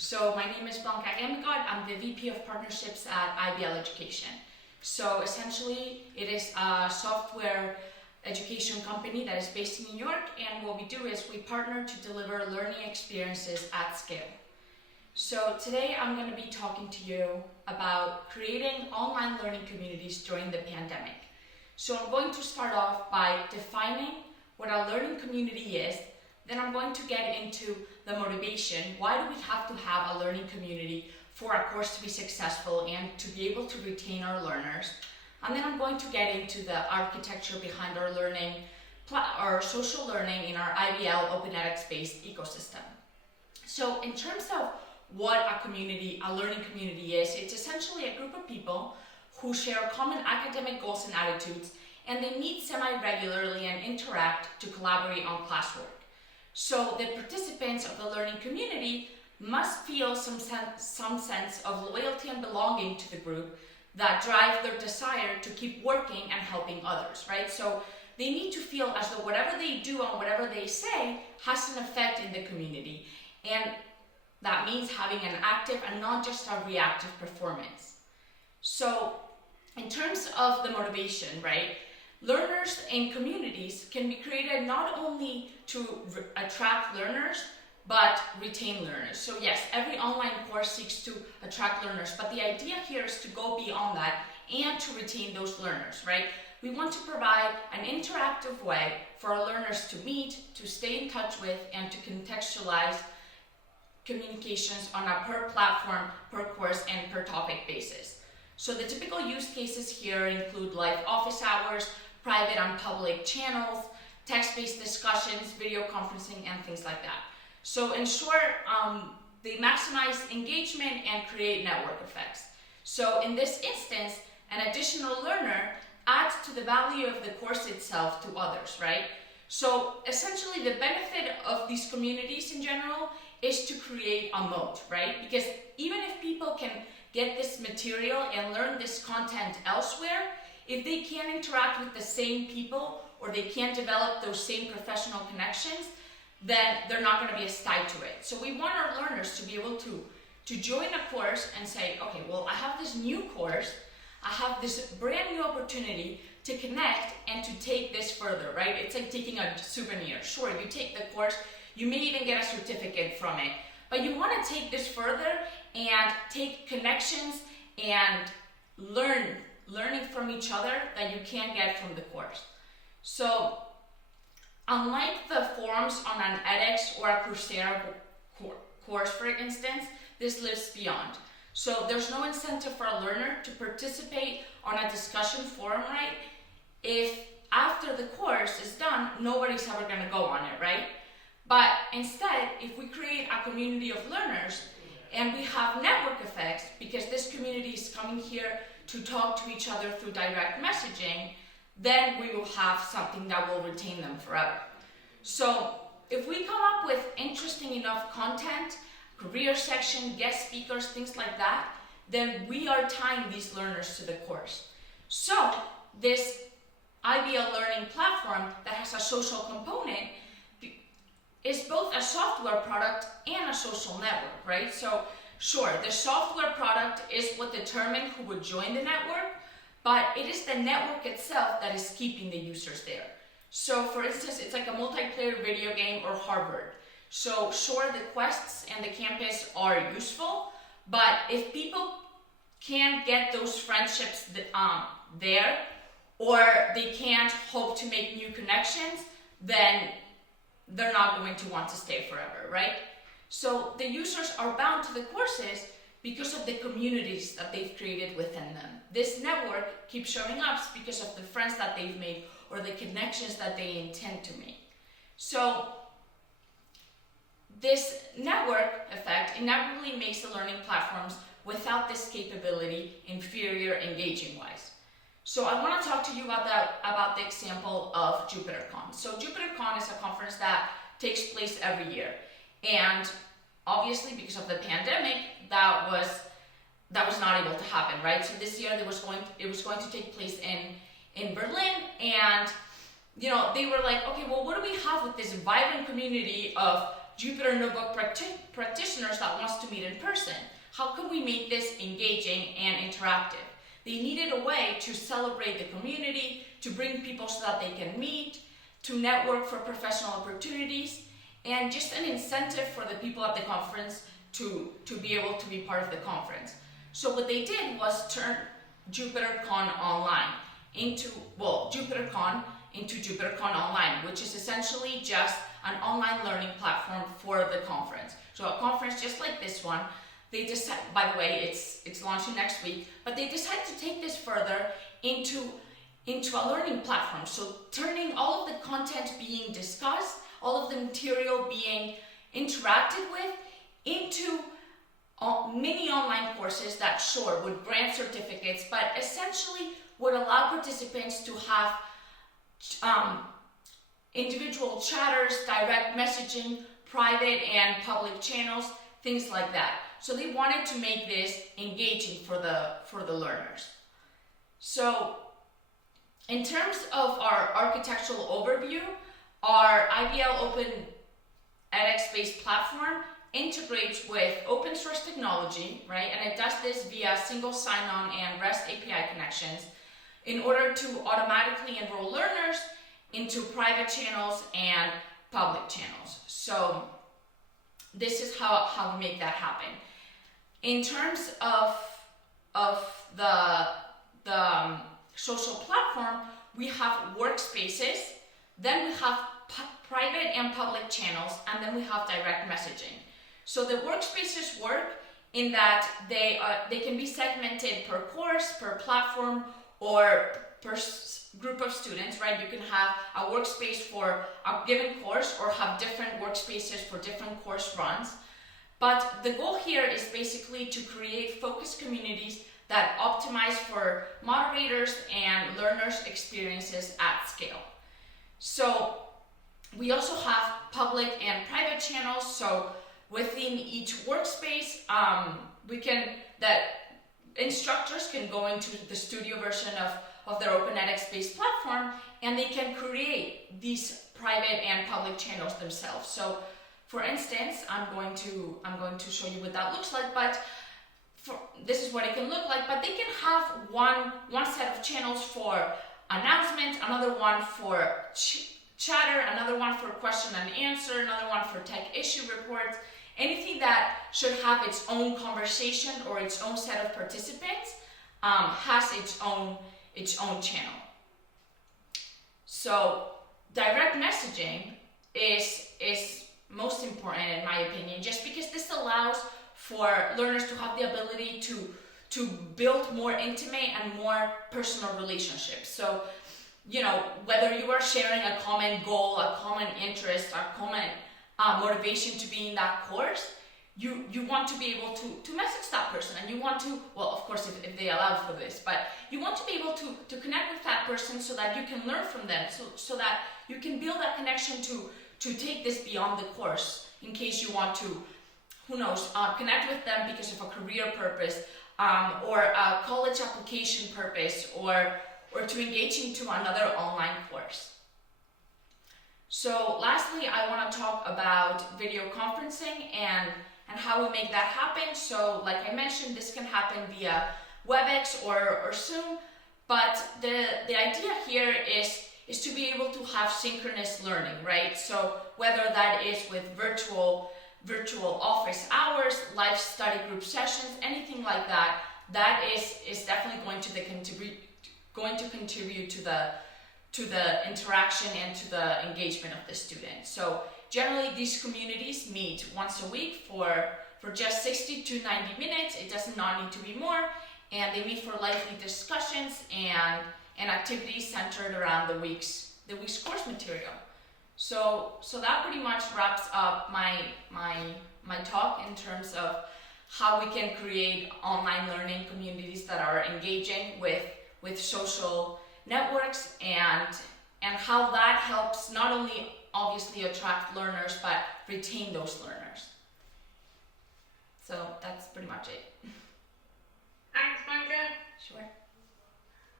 So my name is Blanca Amigot. I'm the VP of Partnerships at IBL Education. So essentially, it is a software education company that is based in New York, and what we do is we partner to deliver learning experiences at scale. So today I'm going to be talking to you about creating online learning communities during the pandemic. So I'm going to start off by defining what a learning community is. Then I'm going to get into the motivation. Why do we have to have a learning community for a course to be successful and to be able to retain our learners? And then I'm going to get into the architecture behind our learning, our social learning in our IBL Open edX-based ecosystem. So in terms of what a learning community is, it's essentially a group of people who share common academic goals and attitudes, and they meet semi-regularly and interact to collaborate on classwork. So the participants of the learning community must feel some sense of loyalty and belonging to the group that drive their desire to keep working and helping others, right? So they need to feel as though whatever they do and whatever they say has an effect in the community. And that means having an active and not just a reactive performance. So in terms of the motivation, right? Learners in communities can be created not only to attract learners, but retain learners. So yes, every online course seeks to attract learners, but the idea here is to go beyond that and to retain those learners, right? We want to provide an interactive way for our learners to meet, to stay in touch with, and to contextualize communications on a per platform, per course, and per topic basis. So the typical use cases here include live office hours, private and public channels, text-based discussions, video conferencing, and things like that. So in short, they maximize engagement and create network effects. So in this instance, an additional learner adds to the value of the course itself to others, right? So essentially the benefit of these communities in general is to create a moat, right? Because even if people can get this material and learn this content elsewhere, if they can't interact with the same people or they can't develop those same professional connections, then they're not going to be as tied to it. So we want our learners to be able to join a course and say, okay, well, I have this new course, I have this brand new opportunity to connect and to take this further, right? It's like taking a souvenir. Sure, you take the course, you may even get a certificate from it, but you want to take this further and take connections and learning from each other that you can't get from the course. So unlike the forums on an edX or a Coursera course, for instance, this lives beyond. So there's no incentive for a learner to participate on a discussion forum, right? If after the course is done, nobody's ever going to go on it, right? But instead, if we create a community of learners and we have network effects, because this community is coming here to talk to each other through direct messaging, then we will have something that will retain them forever. So if we come up with interesting enough content, career section, guest speakers, things like that, then we are tying these learners to the course. So this IBL learning platform that has a social component is both a software product and a social network, right? So sure, the software product is what determines who would join the network, but it is the network itself that is keeping the users there. So for instance, it's like a multiplayer video game or Harvard. So sure, the quests and the campus are useful, but if people can't get those friendships there, or they can't hope to make new connections, then they're not going to want to stay forever, right? So the users are bound to the courses because of the communities that they've created within them. This network keeps showing up because of the friends that they've made or the connections that they intend to make. So this network effect inevitably makes the learning platforms without this capability inferior engaging-wise. So I want to talk to you about the example of JupyterCon. So JupyterCon is a conference that takes place every year. And obviously, because of the pandemic, that was not able to happen, right? So this year it was going to take place in Berlin, and they were like, okay, well, what do we have with this vibrant community of Jupyter Notebook practitioners that wants to meet in person. How can we make this engaging and interactive? They needed a way to celebrate the community, to bring people so that they can meet, to network for professional opportunities, and just an incentive for the people at the conference to be able to be part of the conference. So what they did was turn JupyterCon online into, well, JupyterCon into JupyterCon Online, which is essentially just an online learning platform for the conference. So a conference just like this one, they decide, by the way, it's launching next week, but they decided to take this further into a learning platform. So turning all of the content being discussed, all of the material being interacted with, into mini online courses that sure would grant certificates, but essentially would allow participants to have individual chatters, direct messaging, private and public channels, things like that. So they wanted to make this engaging for the learners. So in terms of our architectural overview, our IBL Open edX-based platform integrates with open source technology, right? And it does this via single sign-on and REST API connections in order to automatically enroll learners into private channels and public channels. So this is how we make that happen. In terms of the social platform, we have Workspaces, then we have private and public channels, and then we have direct messaging. So the Workspaces work in that they can be segmented per course, per platform, or per group of students, right? You can have a workspace for a given course or have different workspaces for different course runs. But the goal here is basically to create focused communities that optimize for moderators and learners' experiences at scale. So we also have public and private channels. So within each workspace, that instructors can go into the studio version of their Open edX-based platform, and they can create these private and public channels themselves. So for instance, I'm going to show you what that looks like, but this is what it can look like, but they can have one set of channels for announcements, another one for chatter, another one for question and answer, another one for tech issue reports, anything that should have its own conversation or its own set of participants has its own channel. So direct messaging is most important in my opinion, just because this allows for learners to have the ability to build more intimate and more personal relationships. So, you know, whether you are sharing a common goal, a common interest, a common motivation to be in that course, you want to be able to message that person, and you want to, well, of course, if they allow for this, but you want to be able to connect with that person so that you can learn from them, so that you can build that connection to take this beyond the course, in case you want to, who knows, connect with them because of a career purpose, or a college application purpose, or to engage into another online course. So lastly, I want to talk about video conferencing and how we make that happen. So like I mentioned, this can happen via WebEx or Zoom, but the idea here is to be able to have synchronous learning, right? So whether that is with virtual office hours, live study group sessions, anything like that, that is definitely going to contribute to the interaction and to the engagement of the student. So generally these communities meet once a week for just 60 to 90 minutes. It does not need to be more, and they meet for lively discussions and activities centered around the week's course material. So that pretty much wraps up my talk in terms of how we can create online learning communities that are engaging with social networks, and how that helps not only obviously attract learners but retain those learners. So that's pretty much it. Thanks, Blanca. Sure.